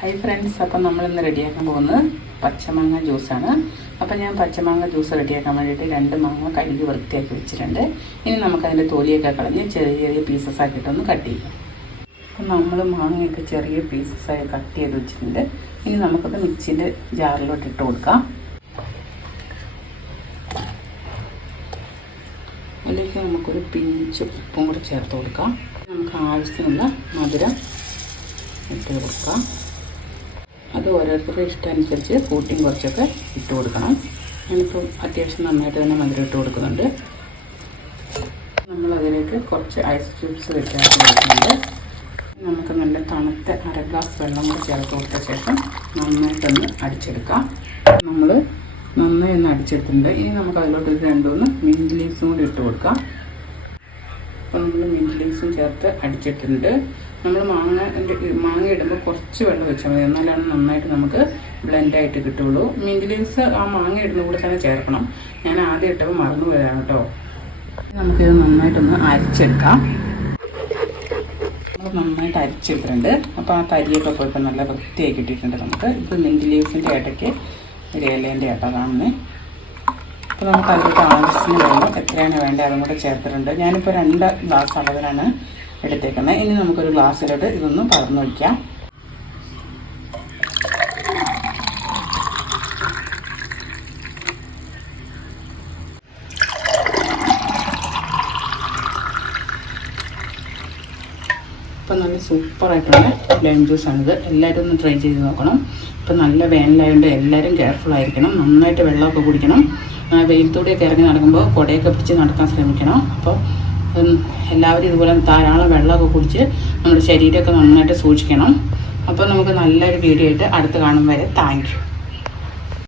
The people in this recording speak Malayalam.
ഹൈ ഫ്രണ്ട്സ്, അപ്പം നമ്മളിന്ന് റെഡിയാക്കാൻ പോകുന്നത് പച്ചമാങ്ങ ജ്യൂസാണ്. അപ്പം ഞാൻ പച്ചമാങ്ങ ജ്യൂസ് റെഡിയാക്കാൻ വേണ്ടിയിട്ട് 2 മാങ്ങ കഴുകി വൃത്തിയാക്കി വെച്ചിട്ടുണ്ട്. ഇനി നമുക്കതിൻ്റെ തൊലിയൊക്കെ കളഞ്ഞ് ചെറിയ ചെറിയ പീസസ് ആക്കിയിട്ടൊന്ന് കട്ട് ചെയ്യാം. അപ്പം നമ്മൾ മാങ്ങയൊക്കെ ചെറിയ പീസസായി കട്ട് ചെയ്ത് വെച്ചിട്ടുണ്ട്. ഇനി നമുക്കത് മിക്സിൻ്റെ ജാറിലോട്ട് ഇട്ട് കൊടുക്കാം. അതിലേക്ക് നമുക്കൊരു പിഞ്ച് ഉപ്പും കൂടെ ചേർത്ത് കൊടുക്കാം. നമുക്ക് ആവശ്യമുള്ള മധുരം ഇട്ട് കൊടുക്കാം. അത് ഓരോരുത്തരുടെ ഇഷ്ടമനുസരിച്ച് കൂട്ടിയും കുറച്ചൊക്കെ ഇട്ട് കൊടുക്കണം. ഞാനിപ്പോൾ അത്യാവശ്യം നന്നായിട്ട് തന്നെ മധുരം ഇട്ട് കൊടുക്കുന്നുണ്ട്. നമ്മളതിലേക്ക് കുറച്ച് ഐസ് ക്യൂബ്സ് വെച്ചായിട്ട് കൊടുക്കുന്നുണ്ട്. നമുക്ക് നല്ല തണുത്ത 1/2 ഗ്ലാസ് വെള്ളം കൂടി ചേർത്ത് കൊടുത്ത ശേഷം നന്നായിട്ടൊന്ന് അടിച്ചെടുക്കാം. നമ്മൾ നന്നായി ഒന്ന് അടിച്ചെടുത്തിട്ടുണ്ട്. ഇനി നമുക്ക് അതിലോട്ട് 2-3 മിൻറ്റ് ലീവ്സും കൂടി ഇട്ട് കൊടുക്കാം. അപ്പോൾ നമ്മൾ മിൻറ്റ് ലീവ്സും ചേർത്ത് അടിച്ചിട്ടുണ്ട്. നമ്മൾ മാങ്ങ ഇടുമ്പോൾ കുറച്ച് വെള്ളം വെച്ചാൽ മതി, എന്നാലാണ് നന്നായിട്ട് നമുക്ക് ബ്ലെൻഡായിട്ട് കിട്ടുള്ളൂ. മിൻറ്റ് ലീവ്സ് ആ മാങ്ങ ഇടുന്ന കൂടെ തന്നെ ചേർക്കണം. ഞാൻ ആദ്യം ഇട്ടപ്പോൾ മറന്നു പോയതാണ് കേട്ടോ. നമുക്കിത് നന്നായിട്ടൊന്ന് അരിച്ചെടുക്കാം. നമ്മൾ നന്നായിട്ട് അരിച്ചെടുത്തിട്ടുണ്ട്. അപ്പോൾ ആ തരിയൊക്കെ പോയിട്ട് നല്ല വൃത്തിയായി കിട്ടിയിട്ടുണ്ട്. നമുക്ക് ഇപ്പോൾ മിൻറ്റ് ലീവ്സിൻ്റെ ഇടയ്ക്ക് ഒരു ഇലേൻ്റെ ഇട്ട കാണുന്നത്. അപ്പോൾ നമുക്ക് അതിലേക്ക് ആവശ്യത്തിന് വെള്ളം എത്രയാണ് വേണ്ടത് അതും കൂടെ ചേർത്തിട്ടുണ്ട്. ഞാനിപ്പോൾ 2 ഗ്ലാസ് അളവിലാണ് എടുത്തേക്കുന്നത്. ഇനി നമുക്കൊരു ഗ്ലാസ്സിലോട്ട് ഇതൊന്ന് പകർന്നു വയ്ക്കാം. ഇപ്പം നല്ല സൂപ്പറായിട്ടുള്ള ലൈം ജ്യൂസാണിത്. എല്ലാവരും ഒന്ന് ട്രൈ ചെയ്ത് നോക്കണം. ഇപ്പം നല്ല വേനലായതുകൊണ്ട് എല്ലാവരും കെയർഫുള്ളായിരിക്കണം. നന്നായിട്ട് വെള്ളമൊക്കെ കുടിക്കണം. വെയിലത്തൂടെയൊക്കെ ഇറങ്ങി നടക്കുമ്പോൾ കുടയൊക്കെ പിടിച്ച് നടക്കാൻ ശ്രമിക്കണം. അപ്പോൾ എല്ലാവരും ഇതുപോലെ ധാരാളം വെള്ളമൊക്കെ കുടിച്ച് നമ്മുടെ ശരീരമൊക്കെ നന്നായിട്ട് സൂക്ഷിക്കണം. അപ്പോൾ നമുക്ക് നല്ലൊരു വീഡിയോ ആയിട്ട് അടുത്ത് കാണും വരെ താങ്ക് യു.